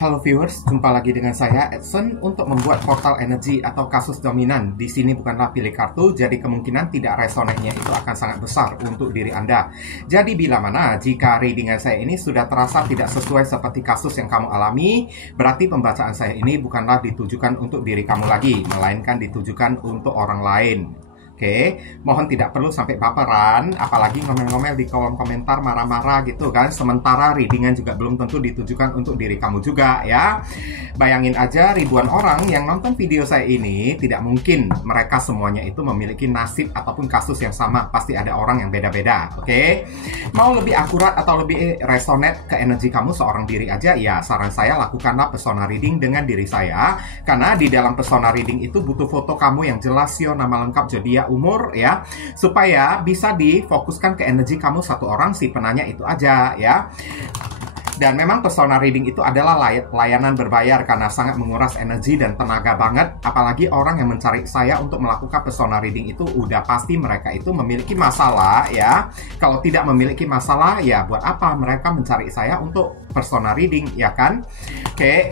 Halo viewers, jumpa lagi dengan saya Edson untuk membuat portal energi atau kasus dominan. Di sini bukanlah pilih kartu, jadi kemungkinan tidak resonetnya itu akan sangat besar untuk diri Anda. Jadi bila mana jika readingan saya ini sudah terasa tidak sesuai seperti kasus yang kamu alami, berarti pembacaan saya ini bukanlah ditujukan untuk diri kamu lagi, melainkan ditujukan untuk orang lain. Oke, mohon tidak perlu sampai baperan, apalagi ngomel-ngomel di kolom komentar marah-marah gitu kan. Sementara readingan juga belum tentu ditujukan untuk diri kamu juga ya. Bayangin aja ribuan orang yang nonton video saya ini, tidak mungkin mereka semuanya itu memiliki nasib ataupun kasus yang sama. Pasti ada orang yang beda-beda, oke? Mau lebih akurat atau lebih resonate ke energi kamu seorang diri aja, ya saran saya lakukanlah persona reading dengan diri saya. Karena di dalam persona reading itu butuh foto kamu yang jelas, nama lengkap, zodiak, umur ya, supaya bisa difokuskan ke energi kamu satu orang si penanya itu aja ya. Dan memang persona reading itu adalah layanan berbayar karena sangat menguras energi dan tenaga banget. Apalagi orang yang mencari saya untuk melakukan persona reading itu udah pasti mereka itu memiliki masalah ya. Kalau tidak memiliki masalah ya buat apa mereka mencari saya untuk persona reading ya kan? Oke.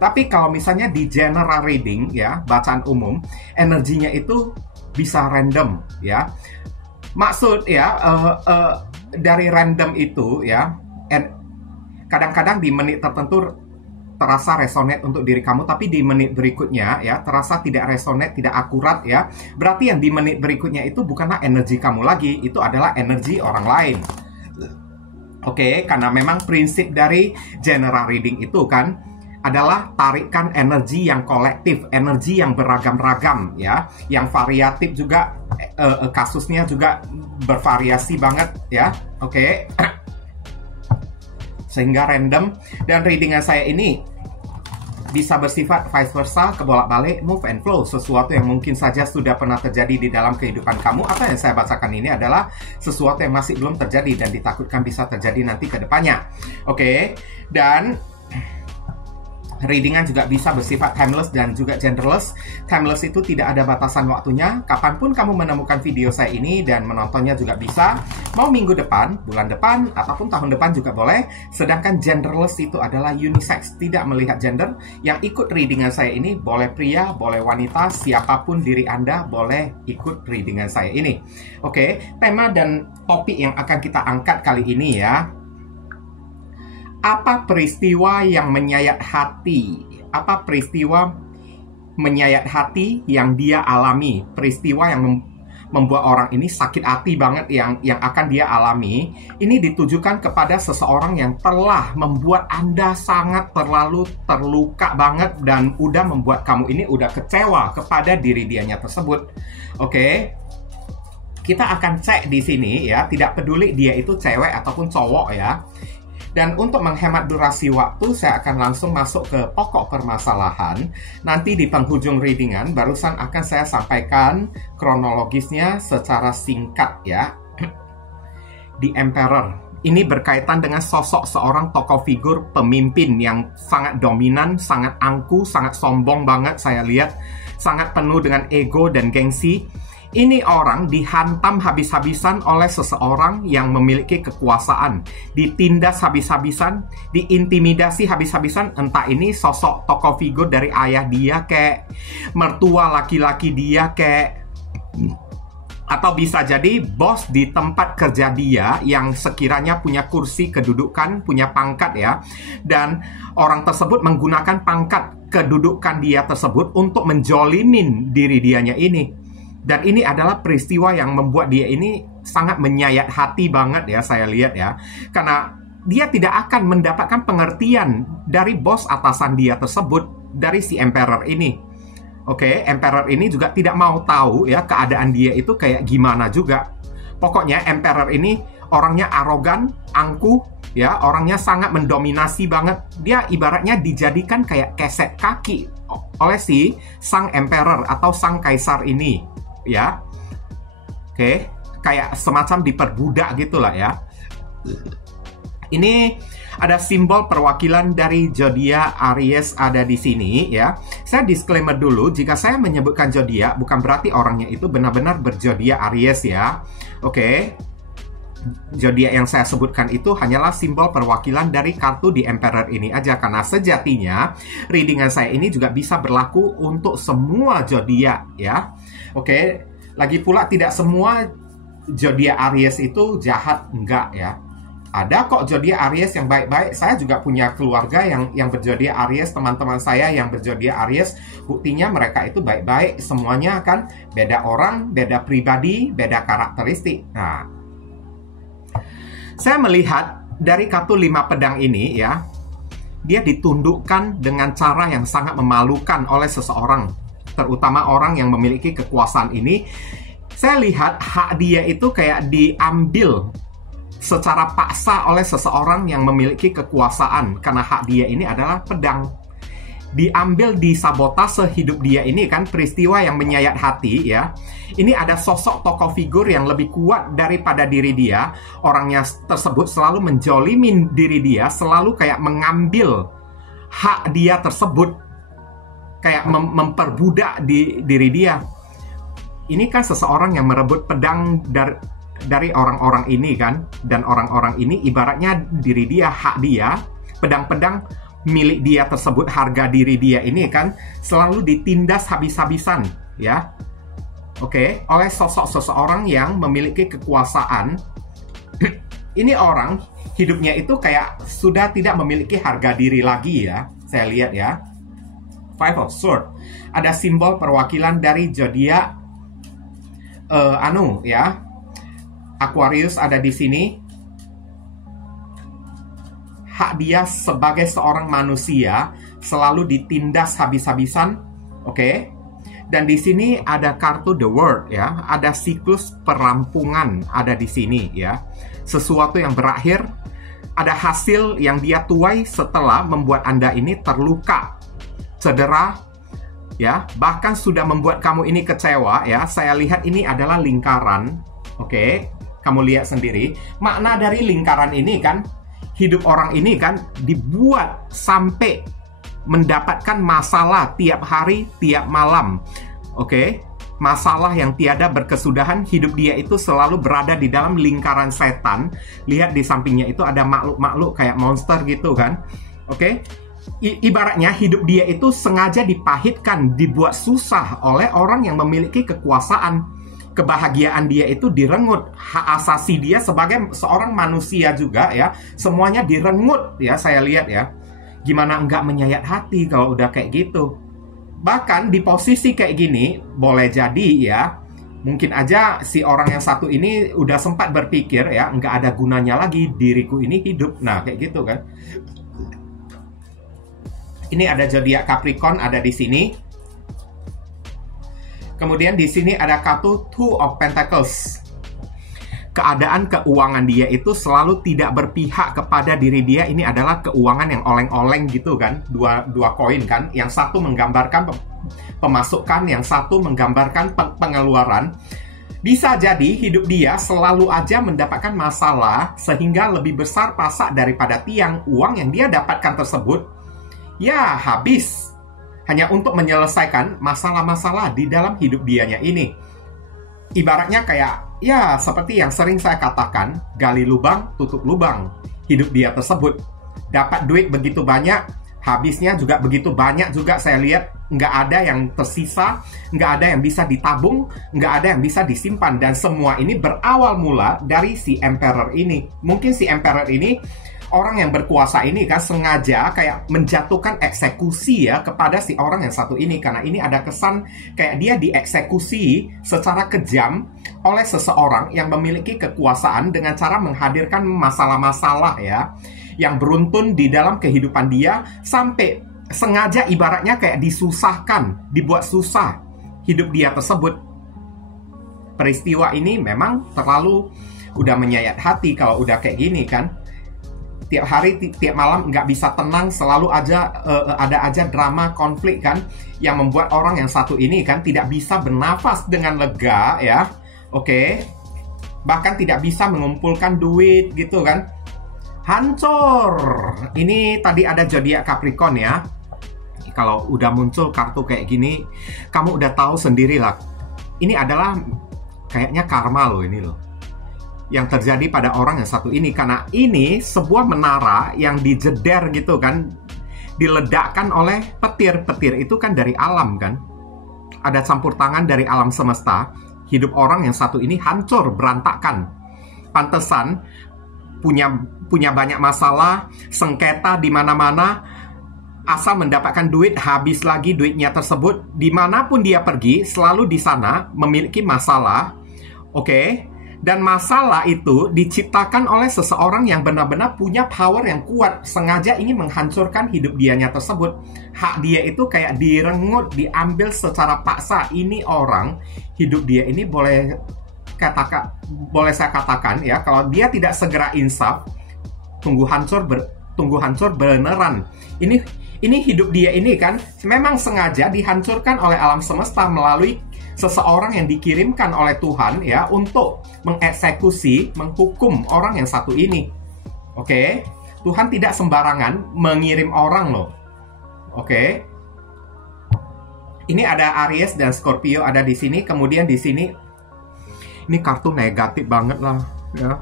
Tapi kalau misalnya di general reading ya, bacaan umum, energinya itu bisa random ya. Maksud ya dari random itu ya, kadang-kadang di menit tertentu terasa resonate untuk diri kamu, tapi di menit berikutnya ya terasa tidak resonate, tidak akurat ya. Berarti yang di menit berikutnya itu bukanlah energi kamu lagi, itu adalah energi orang lain. Oke, karena memang prinsip dari general reading itu kan adalah tarikan energi yang kolektif, energi yang beragam-ragam ya, yang variatif juga, kasusnya juga bervariasi banget ya, oke. Sehingga random, dan readingan saya ini bisa bersifat vice versa, kebolak-balik, move and flow, sesuatu yang mungkin saja sudah pernah terjadi di dalam kehidupan kamu, atau yang saya bacakan ini adalah sesuatu yang masih belum terjadi dan ditakutkan bisa terjadi nanti ke depannya, oke. Dan readingan juga bisa bersifat timeless dan juga genderless. Timeless itu tidak ada batasan waktunya. Kapanpun kamu menemukan video saya ini dan menontonnya juga bisa. Mau minggu depan, bulan depan, ataupun tahun depan juga boleh. Sedangkan genderless itu adalah unisex, tidak melihat gender. Yang ikut readingan saya ini boleh pria, boleh wanita, siapapun diri Anda boleh ikut readingan saya ini. Oke, tema dan topik yang akan kita angkat kali ini ya. Apa peristiwa yang menyayat hati? Apa peristiwa menyayat hati yang dia alami? Peristiwa yang membuat orang ini sakit hati banget yang akan dia alami. Ini ditujukan kepada seseorang yang telah membuat Anda sangat terlalu terluka banget dan udah membuat kamu ini udah kecewa kepada diri dianya tersebut. Oke. Kita akan cek di sini ya, tidak peduli dia itu cewek ataupun cowok ya. Dan untuk menghemat durasi waktu, saya akan langsung masuk ke pokok permasalahan. Nanti di penghujung readingan, barusan akan saya sampaikan kronologisnya secara singkat ya. The Emperor. Ini berkaitan dengan sosok seorang tokoh figur pemimpin yang sangat dominan, sangat angku, sangat sombong banget saya lihat. Sangat penuh dengan ego dan gengsi. Ini orang dihantam habis-habisan oleh seseorang yang memiliki kekuasaan, ditindas habis-habisan, diintimidasi habis-habisan, entah ini sosok tokoh figur dari ayah dia kek, mertua laki-laki dia kek, atau bisa jadi bos di tempat kerja dia yang sekiranya punya kursi kedudukan, punya pangkat ya, dan orang tersebut menggunakan pangkat kedudukan dia tersebut untuk menjolimin diri dianya ini. Dan ini adalah peristiwa yang membuat dia ini sangat menyayat hati banget ya, saya lihat ya. Karena dia tidak akan mendapatkan pengertian dari bos atasan dia tersebut, dari si Emperor ini. Oke, Emperor ini juga tidak mau tahu ya keadaan dia itu kayak gimana juga. Pokoknya Emperor ini orangnya arogan, angkuh ya, orangnya sangat mendominasi banget. Dia ibaratnya dijadikan kayak kesek kaki oleh si sang Emperor atau sang kaisar ini. Ya, oke, kayak semacam diperbudak gitulah ya. Ini ada simbol perwakilan dari zodiak Aries ada di sini ya. Saya disclaimer dulu, jika saya menyebutkan zodiak bukan berarti orangnya itu benar-benar berzodiak Aries ya. Oke. zodiak yang saya sebutkan itu hanyalah simbol perwakilan dari kartu di Emperor ini aja, karena sejatinya readingan saya ini juga bisa berlaku untuk semua zodiak ya. Oke, lagi pula tidak semua zodiak Aries itu jahat, enggak ya. Ada kok zodiak Aries yang baik-baik. Saya juga punya keluarga yang berzodiak Aries, teman-teman saya yang berzodiak Aries, buktinya mereka itu baik-baik. Semuanya kan beda orang, beda pribadi, beda karakteristik. Nah, saya melihat dari kartu 5 pedang ini ya, dia ditundukkan dengan cara yang sangat memalukan oleh seseorang, terutama orang yang memiliki kekuasaan ini. Saya lihat hak dia itu kayak diambil secara paksa oleh seseorang yang memiliki kekuasaan, karena hak dia ini adalah pedang. Diambil, disabotase hidup dia ini kan, peristiwa yang menyayat hati ya. Ini ada sosok tokoh figur yang lebih kuat daripada diri dia. Orangnya tersebut selalu menjolimin diri dia, selalu kayak mengambil hak dia tersebut, kayak memperbudak di diri dia. Ini kan seseorang yang merebut pedang dari orang-orang ini kan, dan orang-orang ini ibaratnya diri dia, hak dia, pedang-pedang milik dia tersebut, harga diri dia ini kan selalu ditindas habis-habisan ya. Oke, oleh sosok seseorang yang memiliki kekuasaan. Ini orang hidupnya itu kayak sudah tidak memiliki harga diri lagi ya. Saya lihat ya, Five of Swords ada simbol perwakilan dari zodiak ya, Aquarius ada di sini. Hak dia sebagai seorang manusia selalu ditindas habis-habisan, oke? Dan di sini ada kartu The World ya, ada siklus perampungan ada di sini ya. Sesuatu yang berakhir, ada hasil yang dia tuai setelah membuat Anda ini terluka, cedera, ya, bahkan sudah membuat kamu ini kecewa ya. Saya lihat ini adalah lingkaran, oke? Kamu lihat sendiri, makna dari lingkaran ini kan, hidup orang ini kan dibuat sampai mendapatkan masalah tiap hari, tiap malam. Oke? Masalah yang tiada berkesudahan, hidup dia itu selalu berada di dalam lingkaran setan. Lihat di sampingnya itu ada makhluk-makhluk kayak monster gitu kan. Oke? Ibaratnya hidup dia itu sengaja dipahitkan, dibuat susah oleh orang yang memiliki kekuasaan. Kebahagiaan dia itu direnggut, hak asasi dia sebagai seorang manusia juga ya, semuanya direnggut ya. Saya lihat ya, gimana enggak menyayat hati kalau udah kayak gitu. Bahkan di posisi kayak gini, boleh jadi ya, mungkin aja si orang yang satu ini udah sempat berpikir ya, enggak ada gunanya lagi diriku ini hidup. Nah kayak gitu kan. Ini ada zodiak Capricorn ada di sini. Kemudian di sini ada kartu Two of Pentacles. Keadaan keuangan dia itu selalu tidak berpihak kepada diri dia. Ini adalah keuangan yang oleng-oleng gitu kan. Dua koin kan. Yang satu menggambarkan pemasukan, yang satu menggambarkan pengeluaran. Bisa jadi hidup dia selalu aja mendapatkan masalah sehingga lebih besar pasak daripada tiang. Uang yang dia dapatkan tersebut ya habis hanya untuk menyelesaikan masalah-masalah di dalam hidup dianya ini. Ibaratnya kayak, ya seperti yang sering saya katakan, gali lubang, tutup lubang. Hidup dia tersebut. Dapat duit begitu banyak, habisnya juga begitu banyak juga. Saya lihat, nggak ada yang tersisa, nggak ada yang bisa ditabung, nggak ada yang bisa disimpan. Dan semua ini berawal mula dari si Emperor ini. Mungkin si Emperor ini, orang yang berkuasa ini kan sengaja kayak menjatuhkan eksekusi ya kepada si orang yang satu ini, karena ini ada kesan kayak dia dieksekusi secara kejam oleh seseorang yang memiliki kekuasaan dengan cara menghadirkan masalah-masalah ya yang beruntun di dalam kehidupan dia, sampai sengaja ibaratnya kayak disusahkan, dibuat susah hidup dia tersebut. Peristiwa ini memang terlalu udah menyayat hati kalau udah kayak gini kan. Tiap hari, tiap malam nggak bisa tenang, selalu aja ada aja drama, konflik kan, yang membuat orang yang satu ini kan tidak bisa bernafas dengan lega ya, oke? Bahkan tidak bisa mengumpulkan duit gitu kan, hancur. Ini tadi ada zodiak Capricorn ya. Kalau udah muncul kartu kayak gini, kamu udah tahu sendiri lah. Ini adalah kayaknya karma loh ini loh. yang terjadi pada orang yang satu ini. Karena ini sebuah menara yang dijeder gitu kan, diledakkan oleh petir. Petir itu kan dari alam kan, ada campur tangan dari alam semesta. Hidup orang yang satu ini hancur, berantakan. Pantesan punya banyak masalah, sengketa di mana-mana. Asal mendapatkan duit, habis lagi duitnya tersebut. Dimanapun dia pergi, selalu di sana memiliki masalah. Oke? Dan masalah itu diciptakan oleh seseorang yang benar-benar punya power yang kuat, sengaja ingin menghancurkan hidup dianya tersebut. Hak dia itu kayak direnggut, diambil secara paksa. Ini orang, hidup dia ini boleh saya katakan ya, kalau dia tidak segera insaf, tunggu hancur beneran. Ini hidup dia ini kan memang sengaja dihancurkan oleh alam semesta melalui seseorang yang dikirimkan oleh Tuhan ya untuk mengeksekusi, menghukum orang yang satu ini. Oke? Tuhan tidak sembarangan mengirim orang loh. Oke? Ini ada Aries dan Scorpio ada di sini, kemudian di sini ini kartu negatif banget lah ya.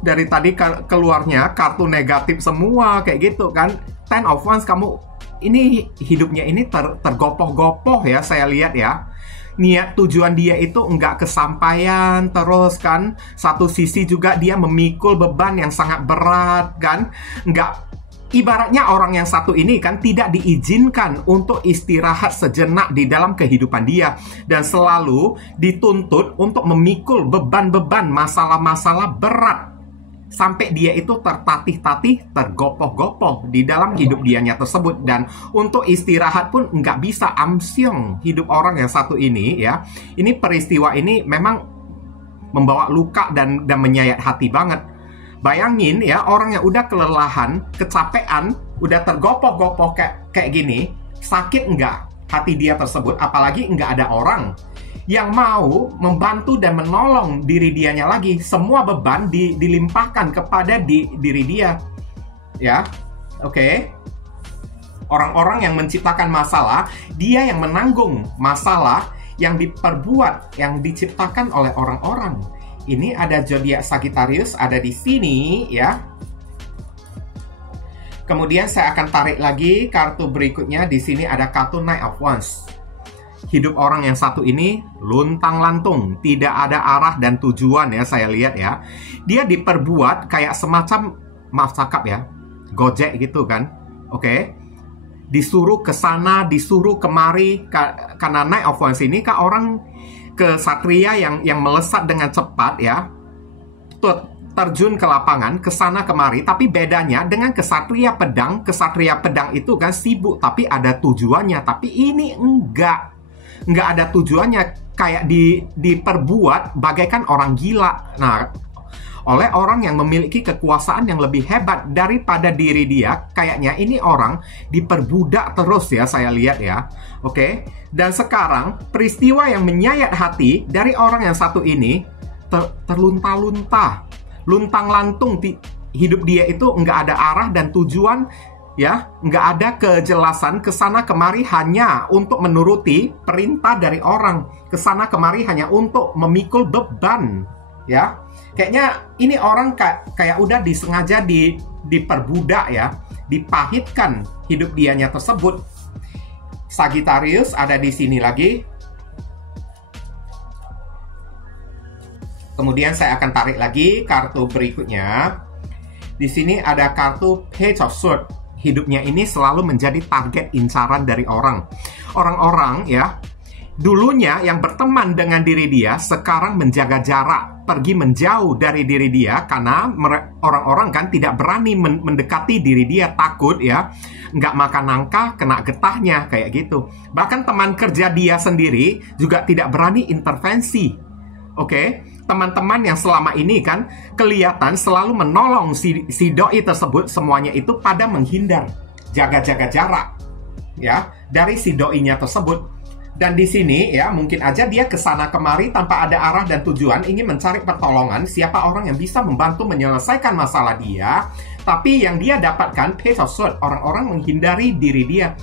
Dari tadi keluarnya kartu negatif semua kayak gitu kan. Ten of Wands, kamu ini hidupnya ini tergopoh-gopoh ya, saya lihat ya. Niat tujuan dia itu nggak kesampaian terus kan. Satu sisi juga dia memikul beban yang sangat berat kan. Ibaratnya orang yang satu ini kan tidak diizinkan untuk istirahat sejenak di dalam kehidupan dia. Dan selalu dituntut untuk memikul beban-beban, masalah-masalah berat. Sampai dia itu tertatih-tatih, tergopoh-gopoh di dalam hidup dianya tersebut. Dan untuk istirahat pun nggak bisa, amsyong hidup orang yang satu ini ya. Ini peristiwa ini memang membawa luka dan menyayat hati banget. Bayangin ya, orang yang udah kelelahan, kecapean, udah tergopoh-gopoh kayak gini, sakit nggak hati dia tersebut? Apalagi nggak ada orang yang mau membantu dan menolong diri dianya lagi. Semua beban dilimpahkan kepada diri dia. Ya, oke. Orang-orang yang menciptakan masalah, dia yang menanggung masalah yang diperbuat, yang diciptakan oleh orang-orang. Ini ada zodiak Sagittarius ada di sini ya. Kemudian saya akan tarik lagi kartu berikutnya. Di sini ada kartu Knight of Wands. Hidup orang yang satu ini luntang-lantung, tidak ada arah dan tujuan ya, saya lihat ya. Dia diperbuat kayak semacam, maaf cakap ya, Gojek gitu kan. Oke. Disuruh ke sana, disuruh kemari. Karena Knight of Wands ini kan orang kesatria yang melesat dengan cepat ya. Terjun ke lapangan, ke sana kemari. Tapi bedanya dengan kesatria pedang itu kan sibuk tapi ada tujuannya. Tapi ini enggak ada tujuannya, kayak diperbuat bagaikan orang gila. Nah, oleh orang yang memiliki kekuasaan yang lebih hebat daripada diri dia, kayaknya ini orang diperbudak terus ya, saya lihat ya. Oke. Dan sekarang peristiwa yang menyayat hati dari orang yang satu ini terlunta-lunta, luntang-lantung. Hidup dia itu nggak ada arah dan tujuan. Ya, nggak ada kejelasan, kesana kemari hanya untuk menuruti perintah dari orang, kesana kemari hanya untuk memikul beban, ya. Kayaknya ini orang kayak udah disengaja diperbudak ya, dipahitkan hidup dianya tersebut. Sagittarius ada di sini lagi. Kemudian saya akan tarik lagi kartu berikutnya. Di sini ada kartu Page of Swords. Hidupnya ini selalu menjadi target incaran dari orang. Orang-orang ya, dulunya yang berteman dengan diri dia, sekarang menjaga jarak, pergi menjauh dari diri dia, karena orang-orang kan tidak berani mendekati diri dia, takut ya, nggak makan nangka, kena getahnya, kayak gitu. Bahkan teman kerja dia sendiri juga tidak berani intervensi. Oke, teman-teman yang selama ini kan kelihatan selalu menolong si doi tersebut, semuanya itu pada menghindar, jaga-jaga jarak ya dari si doinya tersebut. Dan di sini ya, mungkin aja dia kesana kemari tanpa ada arah dan tujuan, ingin mencari pertolongan siapa orang yang bisa membantu menyelesaikan masalah dia. Tapi yang dia dapatkan Page of Swords, orang-orang menghindari diri dia.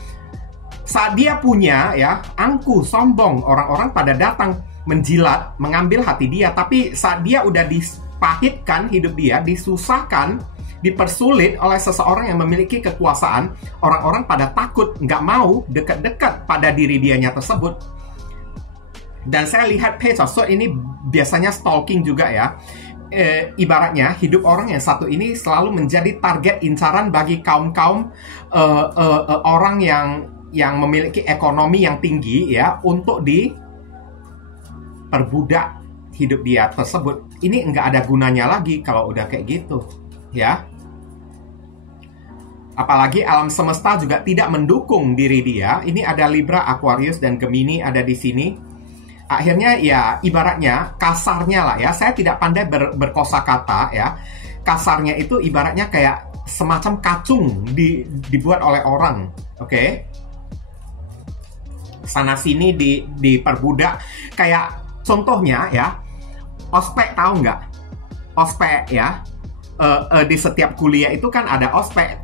Saat dia punya ya angkuh, sombong, orang-orang pada datang menjilat, mengambil hati dia. Tapi saat dia udah dipahitkan hidup dia, disusahkan, dipersulit oleh seseorang yang memiliki kekuasaan. Orang-orang pada takut, nggak mau dekat-dekat pada diri dianya tersebut. Dan saya lihat Page of Swords ini biasanya stalking juga ya. Ibaratnya hidup orang yang satu ini selalu menjadi target incaran bagi kaum-kaum orang yang memiliki ekonomi yang tinggi ya, untuk diperbudak hidup dia tersebut. Ini nggak ada gunanya lagi kalau udah kayak gitu ya. Apalagi alam semesta juga tidak mendukung diri dia. Ini ada Libra, Aquarius, dan Gemini ada di sini. Akhirnya ya ibaratnya kasarnya lah ya, saya tidak pandai berkosakata ya. Kasarnya itu ibaratnya kayak semacam kacung dibuat oleh orang, oke? Sana sini diperbudak. Kayak contohnya ya, ospek, tahu nggak? Ospek ya, di setiap kuliah itu kan ada ospek,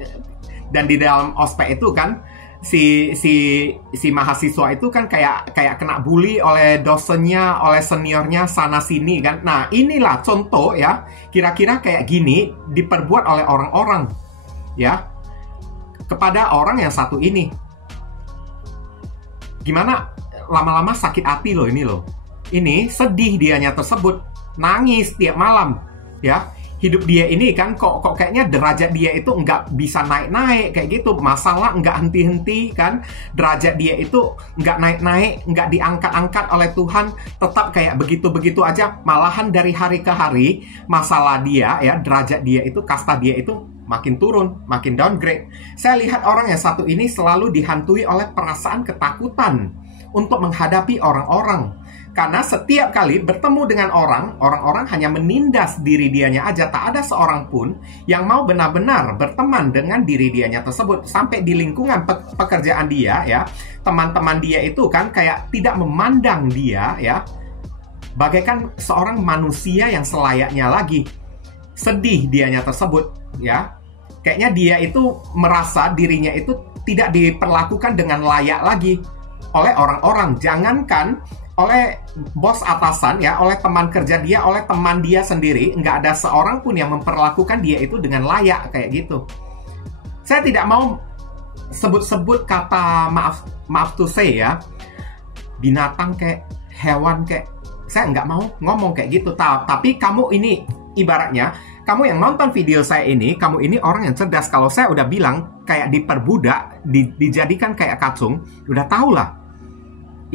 dan di dalam ospek itu kan si mahasiswa itu kan kayak kena bully oleh dosennya, oleh seniornya sana sini kan. Nah, inilah contoh ya, kira-kira kayak gini diperbuat oleh orang-orang ya kepada orang yang satu ini. Gimana lama-lama sakit hati loh ini loh. Ini sedih dianya tersebut, nangis tiap malam ya. Hidup dia ini kan kok kayaknya derajat dia itu nggak bisa naik-naik kayak gitu. Masalah nggak henti-henti kan. Derajat dia itu nggak naik-naik, nggak diangkat-angkat oleh Tuhan. Tetap kayak begitu-begitu aja. Malahan dari hari ke hari, masalah dia ya, derajat dia itu, kasta dia itu makin turun, makin downgrade. Saya lihat orang yang satu ini selalu dihantui oleh perasaan ketakutan untuk menghadapi orang-orang. Karena setiap kali bertemu dengan orang-orang hanya menindas diri dianya aja. Tak ada seorang pun yang mau benar-benar berteman dengan diri dianya tersebut. Sampai di lingkungan pekerjaan dia ya, teman-teman dia itu kan kayak tidak memandang dia ya, bagaikan seorang manusia yang selayaknya lagi. Sedih dianya tersebut ya. Kayaknya dia itu merasa dirinya itu tidak diperlakukan dengan layak lagi oleh orang-orang. Jangankan oleh bos atasan ya, oleh teman kerja dia, oleh teman dia sendiri, nggak ada seorang pun yang memperlakukan dia itu dengan layak kayak gitu. Saya tidak mau sebut-sebut kata maaf to say ya, binatang kayak hewan kayak, saya nggak mau ngomong kayak gitu. Tapi kamu ini ibaratnya, kamu yang nonton video saya ini, kamu ini orang yang cerdas. Kalau saya udah bilang kayak diperbudak, dijadikan kayak kacung, udah tau lah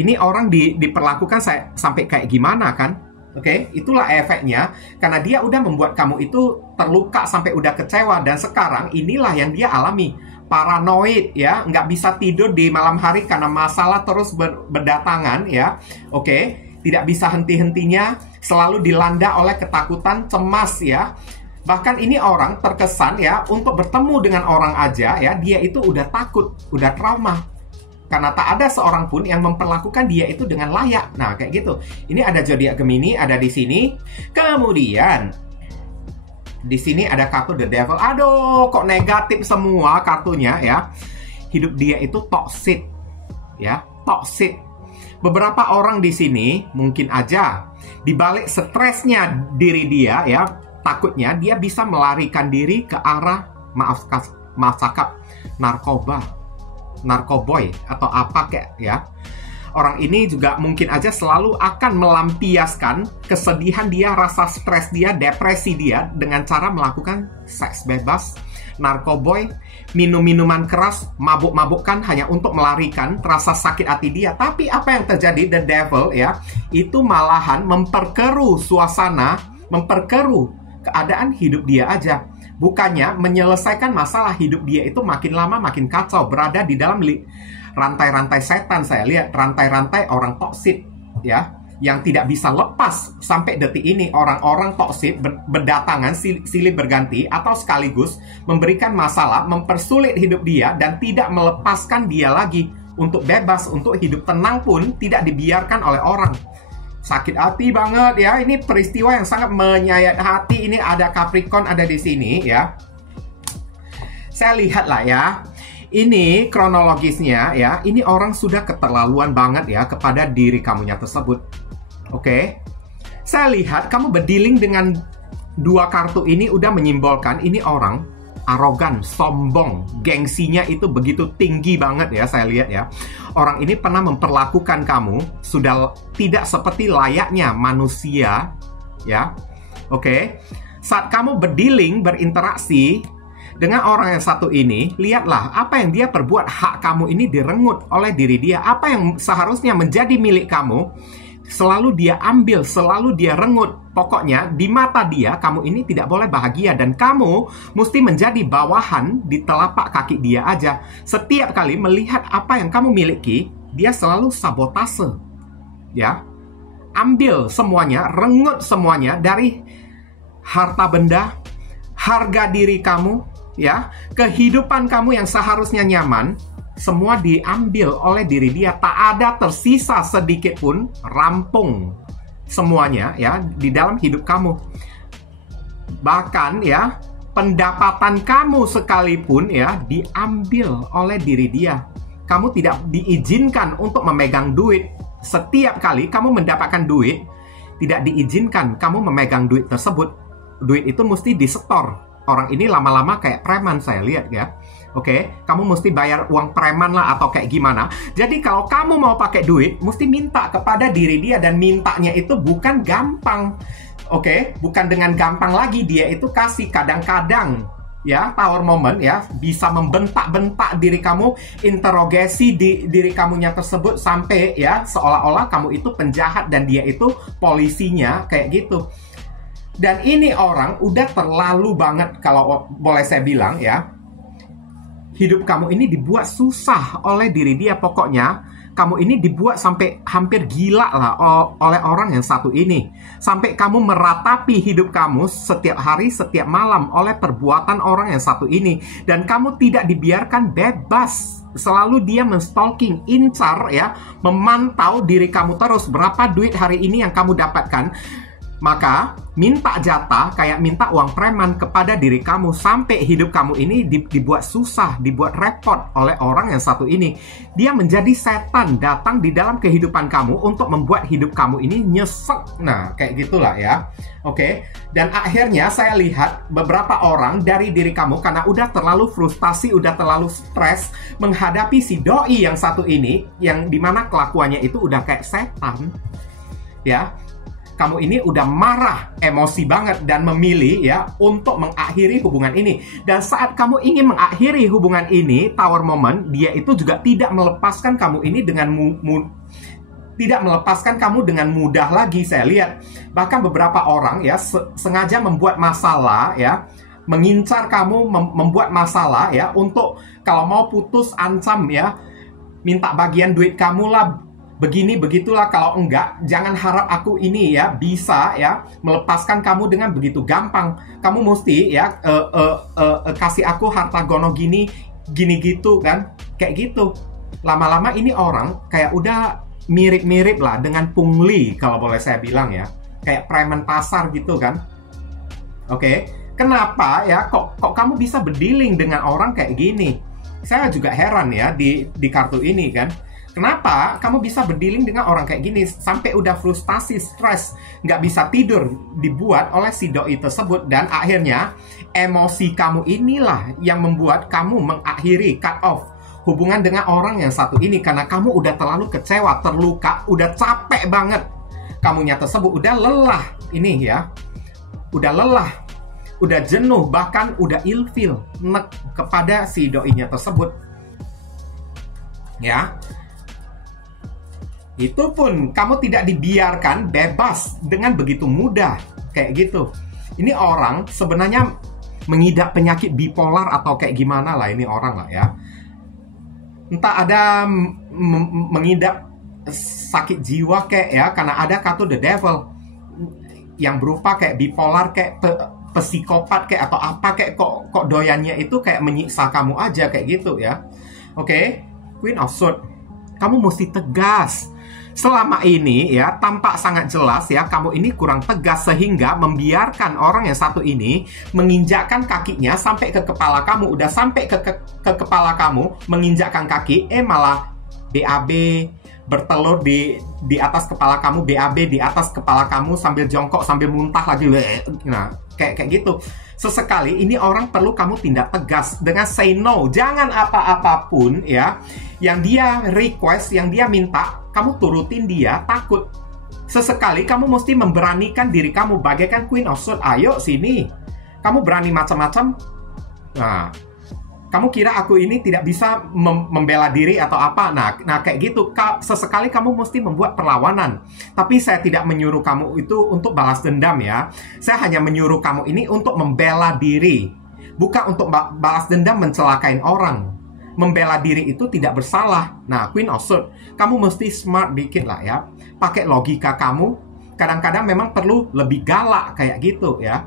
ini orang diperlakukan saya sampai kayak gimana kan. Oke, itulah efeknya. Karena dia udah membuat kamu itu terluka sampai udah kecewa. Dan sekarang inilah yang dia alami. Paranoid ya, nggak bisa tidur di malam hari karena masalah terus berdatangan ya. Oke, tidak bisa henti-hentinya, selalu dilanda oleh ketakutan, cemas ya. Bahkan ini orang terkesan ya, untuk bertemu dengan orang aja ya, dia itu udah takut, udah trauma. Karena tak ada seorang pun yang memperlakukan dia itu dengan layak. Nah, kayak gitu. Ini ada zodiak Gemini, ada di sini. Kemudian, di sini ada kartu The Devil. Aduh, kok negatif semua kartunya ya. Hidup dia itu toxic. Ya, toxic. Beberapa orang di sini, mungkin aja, dibalik stresnya diri dia ya, takutnya dia bisa melarikan diri ke arah, maaf cakap, narkoboy atau apa kayak ya. Orang ini juga mungkin aja selalu akan melampiaskan kesedihan dia, rasa stres dia, depresi dia dengan cara melakukan seks bebas, narkoboy, minum-minuman keras, mabuk-mabukkan hanya untuk melarikan rasa sakit hati dia. Tapi apa yang terjadi, the devil ya, itu malahan memperkeruh suasana, memperkeruh keadaan hidup dia aja. Bukannya menyelesaikan masalah hidup dia itu makin lama makin kacau, berada di dalam rantai-rantai setan. Saya lihat rantai-rantai orang toksik ya, yang tidak bisa lepas sampai detik ini. Orang-orang toksik berdatangan silih berganti atau sekaligus memberikan masalah, mempersulit hidup dia dan tidak melepaskan dia lagi untuk bebas, untuk hidup tenang pun tidak dibiarkan oleh orang. Sakit hati banget ya. Ini peristiwa yang sangat menyayat hati. Ini ada Capricorn ada di sini ya. Saya lihat lah ya. Ini kronologisnya ya. Ini orang sudah keterlaluan banget ya kepada diri kamunya tersebut. Oke. Saya lihat kamu berdealing dengan dua kartu ini udah menyimbolkan ini orang arogan, sombong, gengsinya itu begitu tinggi banget ya, saya lihat ya. Orang ini pernah memperlakukan kamu sudah tidak seperti layaknya manusia, ya. Oke. Saat kamu berinteraksi dengan orang yang satu ini, lihatlah apa yang dia perbuat. Hak kamu ini direnggut oleh diri dia. Apa yang seharusnya menjadi milik kamu, selalu dia ambil, selalu dia renggut. Pokoknya di mata dia, kamu ini tidak boleh bahagia. Dan kamu mesti menjadi bawahan di telapak kaki dia aja. Setiap kali melihat apa yang kamu miliki, dia selalu sabotase. Ya, ambil semuanya, renggut semuanya dari harta benda, harga diri kamu, ya, kehidupan kamu yang seharusnya nyaman, semua diambil oleh diri dia. Tak ada tersisa sedikit pun, rampung semuanya ya di dalam hidup kamu. Bahkan ya, pendapatan kamu sekalipun ya diambil oleh diri dia. Kamu tidak diizinkan untuk memegang duit. Setiap kali kamu mendapatkan duit, tidak diizinkan kamu memegang duit tersebut. Duit itu mesti disetor. Orang ini lama-lama kayak preman, saya lihat ya. Oke, kamu mesti bayar uang preman lah atau kayak gimana. Jadi kalau kamu mau pakai duit, mesti minta kepada diri dia. Dan mintanya itu bukan gampang. Oke, bukan dengan gampang lagi. Dia itu kasih kadang-kadang ya, tower moment ya, bisa membentak-bentak diri kamu, interogasi di diri kamunya tersebut sampai ya seolah-olah kamu itu penjahat dan dia itu polisinya, kayak gitu. Dan ini orang udah terlalu banget, kalau boleh saya bilang ya. Hidup kamu ini dibuat susah oleh diri dia. Pokoknya kamu ini dibuat sampai hampir gila lah oleh orang yang satu ini. Sampai kamu meratapi hidup kamu setiap hari, setiap malam oleh perbuatan orang yang satu ini. Dan kamu tidak dibiarkan bebas. Selalu dia menstalking, incar ya, memantau diri kamu terus. Berapa duit hari ini yang kamu dapatkan. Maka minta jatah kayak minta uang preman kepada diri kamu. Sampai hidup kamu ini dibuat susah, dibuat repot oleh orang yang satu ini. Dia menjadi setan datang di dalam kehidupan kamu untuk membuat hidup kamu ini nyesek. Nah, kayak gitulah ya. Oke. Dan akhirnya saya lihat beberapa orang dari diri kamu karena udah terlalu frustasi, udah terlalu stres menghadapi si doi yang satu ini, yang dimana kelakuannya itu udah kayak setan. Ya. Kamu ini udah marah, emosi banget, dan memilih ya untuk mengakhiri hubungan ini. Dan saat kamu ingin mengakhiri hubungan ini, tower moment, dia itu juga tidak melepaskan kamu ini dengan tidak melepaskan kamu dengan mudah lagi, saya lihat. Bahkan beberapa orang ya sengaja membuat masalah ya, mengincar kamu, membuat masalah ya untuk kalau mau putus ancam ya, minta bagian duit kamu lah. Begini, begitulah, kalau enggak, jangan harap aku ini ya bisa ya melepaskan kamu dengan begitu gampang. Kamu mesti ya kasih aku harta gono gini gitu kan. Kayak gitu. Lama-lama ini orang kayak udah mirip-mirip lah dengan pungli, kalau boleh saya bilang ya. Kayak preman pasar gitu kan. Oke. Kenapa ya kok kamu bisa berdealing dengan orang kayak gini? Saya juga heran ya di kartu ini kan. Kenapa kamu bisa berdealing dengan orang kayak gini sampai udah frustasi, stres, nggak bisa tidur, dibuat oleh si doi tersebut. Dan akhirnya emosi kamu inilah yang membuat kamu mengakhiri, cut off hubungan dengan orang yang satu ini. Karena kamu udah terlalu kecewa, terluka, udah capek banget kamunya tersebut, udah lelah ini ya, udah lelah, udah jenuh, bahkan udah ilfil kepada si doinya tersebut ya. Itu pun kamu tidak dibiarkan bebas dengan begitu mudah. Kayak gitu. Ini orang sebenarnya mengidap penyakit bipolar atau kayak gimana lah ini orang lah ya. Entah ada mengidap sakit jiwa kayak ya, karena ada kartu the devil yang berupa kayak bipolar, kayak psikopat kayak atau apa, kayak kok doyannya itu kayak menyiksa kamu aja kayak gitu ya. Oke, Queen of Swords. Kamu mesti tegas. Selama ini ya tampak sangat jelas ya kamu ini kurang tegas sehingga membiarkan orang yang satu ini menginjakkan kakinya sampai ke kepala kamu. Udah sampai ke kepala kamu menginjakkan kaki, malah BAB, bertelur di atas kepala kamu, BAB di atas kepala kamu sambil jongkok, sambil muntah lagi. Nah, kayak gitu. Sesekali ini orang perlu kamu tindak tegas dengan say no. Jangan apa-apapun ya yang dia request, yang dia minta, kamu turutin dia, takut. Sesekali kamu mesti memberanikan diri kamu bagaikan Queen of Swords. Ayo sini. Kamu berani macam-macam. Nah, kamu kira aku ini tidak bisa membela diri atau apa? Nah kayak gitu. Sesekali kamu mesti membuat perlawanan. Tapi saya tidak menyuruh kamu itu untuk balas dendam ya. Saya hanya menyuruh kamu ini untuk membela diri. Bukan untuk balas dendam mencelakain orang. Membela diri itu tidak bersalah. Nah, Queen of Swords, kamu mesti smart dikit lah ya. Pakai logika kamu. Kadang-kadang memang perlu lebih galak kayak gitu ya.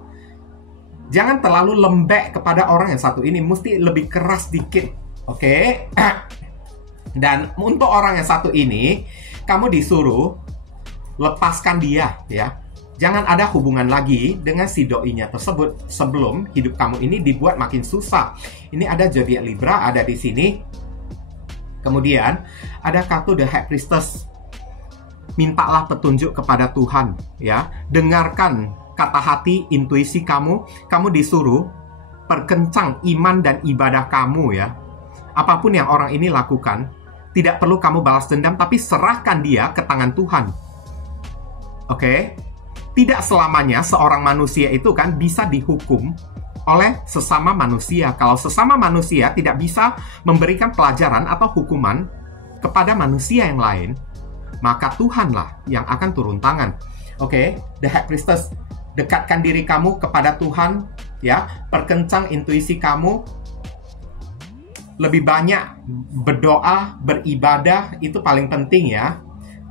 Jangan terlalu lembek kepada orang yang satu ini, mesti lebih keras dikit, oke? Dan untuk orang yang satu ini, kamu disuruh lepaskan dia, ya. Jangan ada hubungan lagi dengan si doinya tersebut sebelum hidup kamu ini dibuat makin susah. Ini ada zodiak Libra, ada di sini. Kemudian ada kartu The High Priestess. Mintalah petunjuk kepada Tuhan, ya. Dengarkan kata hati, intuisi kamu disuruh perkencang iman dan ibadah kamu ya. Apapun yang orang ini lakukan, tidak perlu kamu balas dendam, tapi serahkan dia ke tangan Tuhan. Oke? Tidak selamanya seorang manusia itu kan bisa dihukum oleh sesama manusia. Kalau sesama manusia tidak bisa memberikan pelajaran atau hukuman kepada manusia yang lain, maka Tuhanlah yang akan turun tangan. Oke? The High Priestess, dekatkan diri kamu kepada Tuhan, ya. Perkencang intuisi kamu. Lebih banyak berdoa, beribadah, itu paling penting ya.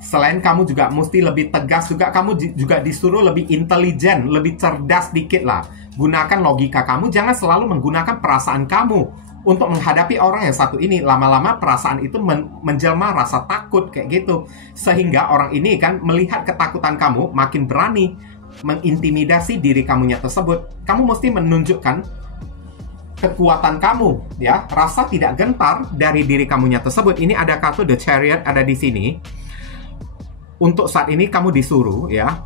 Selain kamu juga mesti lebih tegas juga, kamu juga disuruh lebih intelijen, lebih cerdas dikit lah. Gunakan logika kamu, jangan selalu menggunakan perasaan kamu untuk menghadapi orang yang satu ini. Lama-lama perasaan itu menjelma rasa takut kayak gitu. Sehingga orang ini kan melihat ketakutan kamu makin berani mengintimidasi diri kamunya tersebut. Kamu mesti menunjukkan kekuatan kamu, ya, rasa tidak gentar dari diri kamunya tersebut. Ini ada kartu The Chariot ada di sini. Untuk saat ini kamu disuruh, ya,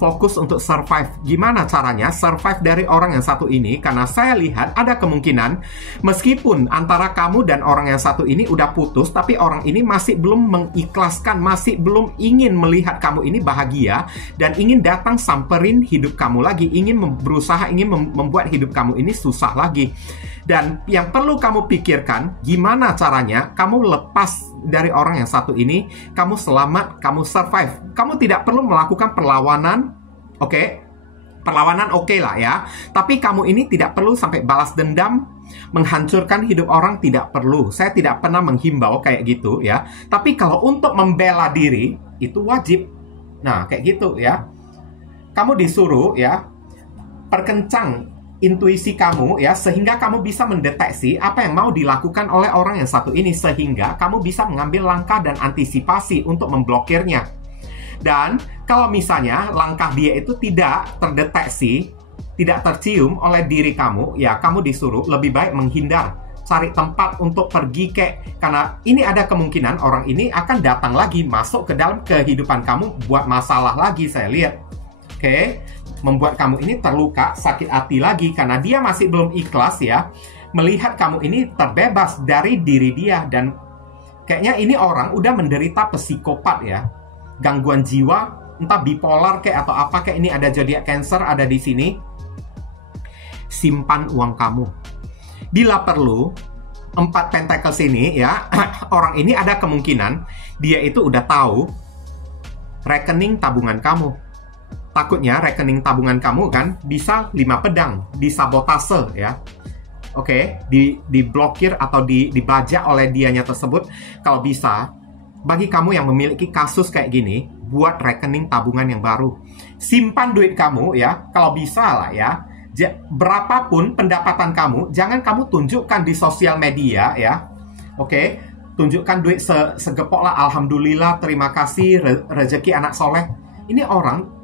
fokus untuk survive. Gimana caranya survive dari orang yang satu ini? Karena saya lihat ada kemungkinan meskipun antara kamu dan orang yang satu ini udah putus, tapi orang ini masih belum mengikhlaskan, masih belum ingin melihat kamu ini bahagia dan ingin datang samperin hidup kamu lagi, ingin berusaha, ingin membuat hidup kamu ini susah lagi. Dan yang perlu kamu pikirkan, gimana caranya kamu lepas dari orang yang satu ini, kamu selamat, kamu survive. Kamu tidak perlu melakukan perlawanan, oke? Perlawanan oke lah ya. Tapi kamu ini tidak perlu sampai balas dendam, menghancurkan hidup orang, tidak perlu. Saya tidak pernah menghimbau kayak gitu ya. Tapi kalau untuk membela diri, itu wajib. Nah, kayak gitu ya. Kamu disuruh ya, perkencang intuisi kamu ya, sehingga kamu bisa mendeteksi apa yang mau dilakukan oleh orang yang satu ini, sehingga kamu bisa mengambil langkah dan antisipasi untuk memblokirnya. Dan kalau misalnya langkah dia itu tidak terdeteksi, tidak tercium oleh diri kamu, ya kamu disuruh lebih baik menghindar, cari tempat untuk pergi karena ini ada kemungkinan orang ini akan datang lagi, masuk ke dalam kehidupan kamu, buat masalah lagi saya lihat. Oke? Membuat kamu ini terluka, sakit hati lagi karena dia masih belum ikhlas ya melihat kamu ini terbebas dari diri dia. Dan kayaknya ini orang udah menderita psikopat ya, gangguan jiwa, entah bipolar kayak atau apa. Kayak ini ada zodiak Cancer ada di sini. Simpan uang kamu. Bila perlu, 4 pentacles ini ya, orang ini ada kemungkinan dia itu udah tahu rekening tabungan kamu. Takutnya rekening tabungan kamu kan bisa 5 pedang, disabotase ya. Oke, diblokir atau dibajak oleh dianya tersebut. Kalau bisa, bagi kamu yang memiliki kasus kayak gini, buat rekening tabungan yang baru. Simpan duit kamu ya, kalau bisa lah ya. Berapapun pendapatan kamu, jangan kamu tunjukkan di sosial media ya. Oke, tunjukkan duit segepok lah, alhamdulillah, terima kasih, rezeki anak soleh. Ini orang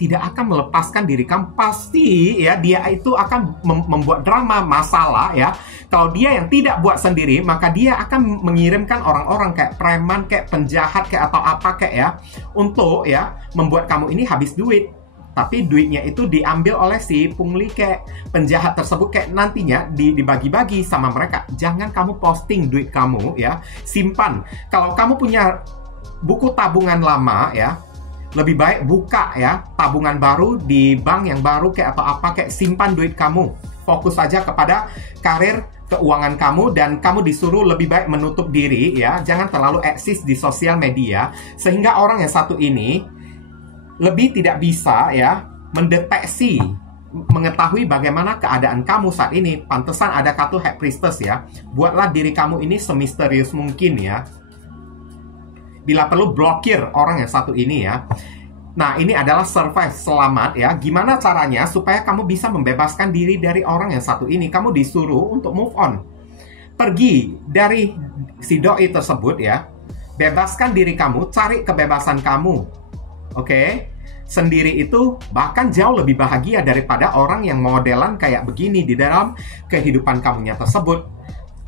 tidak akan melepaskan diri kamu. Pasti ya dia itu akan membuat drama, masalah ya. Kalau dia yang tidak buat sendiri, maka dia akan mengirimkan orang-orang kayak preman, kayak penjahat, kayak atau apa kayak ya, untuk ya membuat kamu ini habis duit. Tapi duitnya itu diambil oleh si pungli kayak penjahat tersebut, kayak nantinya dibagi-bagi sama mereka. Jangan kamu posting duit kamu ya, simpan. Kalau kamu punya buku tabungan lama ya, lebih baik buka ya tabungan baru di bank yang baru kayak atau apa, kayak simpan duit kamu. Fokus saja kepada karir keuangan kamu, dan kamu disuruh lebih baik menutup diri ya. Jangan terlalu eksis di sosial media sehingga orang yang satu ini lebih tidak bisa ya mendeteksi, mengetahui bagaimana keadaan kamu saat ini. Pantesan ada kartu High Priestess ya. Buatlah diri kamu ini semisterius mungkin ya. Bila perlu blokir orang yang satu ini ya. Nah, ini adalah survive, selamat ya. Gimana caranya supaya kamu bisa membebaskan diri dari orang yang satu ini? Kamu disuruh untuk move on. Pergi dari si doi tersebut ya. Bebaskan diri kamu, cari kebebasan kamu. Oke? Sendiri itu bahkan jauh lebih bahagia daripada orang yang modelan kayak begini di dalam kehidupan kamunya tersebut.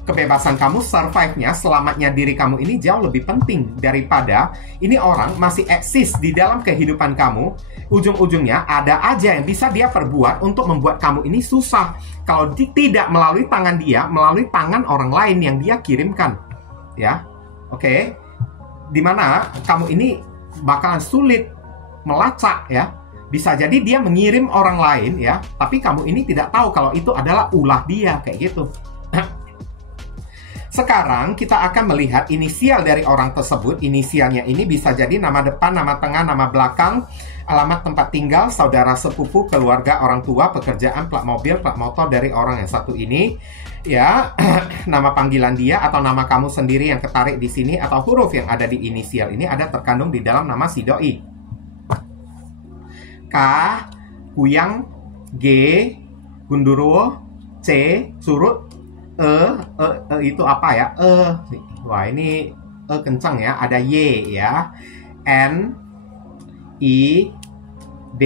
Kebebasan kamu, survive-nya, selamatnya diri kamu ini jauh lebih penting daripada ini orang masih eksis di dalam kehidupan kamu. Ujung-ujungnya ada aja yang bisa dia perbuat untuk membuat kamu ini susah. Kalau tidak melalui tangan dia, melalui tangan orang lain yang dia kirimkan. Ya, oke. Dimana kamu ini bakalan sulit melacak ya. Bisa jadi dia mengirim orang lain ya, tapi kamu ini tidak tahu kalau itu adalah ulah dia, kayak gitu. Sekarang kita akan melihat inisial dari orang tersebut. Inisialnya ini bisa jadi nama depan, nama tengah, nama belakang, alamat tempat tinggal, saudara sepupu, keluarga, orang tua, pekerjaan, plat mobil, plat motor dari orang yang satu ini. Ya, nama panggilan dia atau nama kamu sendiri yang ketarik di sini, atau huruf yang ada di inisial ini ada terkandung di dalam nama si doi. K, Kuyang, G, Gundurwo, C, Surut, itu apa ya? Wah, ini kencang ya. Ada Y ya. N, I, D,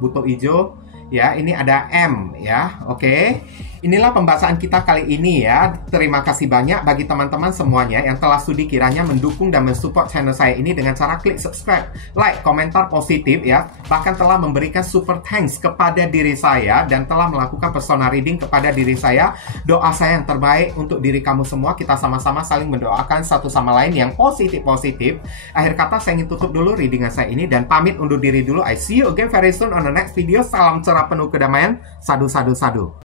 buto hijau ya. Ini ada M ya. Oke. Inilah pembahasan kita kali ini ya. Terima kasih banyak bagi teman-teman semuanya yang telah sudi kiranya mendukung dan mensupport channel saya ini dengan cara klik subscribe, like, komentar positif ya. Bahkan telah memberikan super thanks kepada diri saya dan telah melakukan personal reading kepada diri saya. Doa saya yang terbaik untuk diri kamu semua. Kita sama-sama saling mendoakan satu sama lain yang positif-positif. Akhir kata saya ingin tutup dulu readingan saya ini dan pamit undur diri dulu. I see you again very soon on the next video. Salam cerah penuh kedamaian. Sadu, sadu, sadu.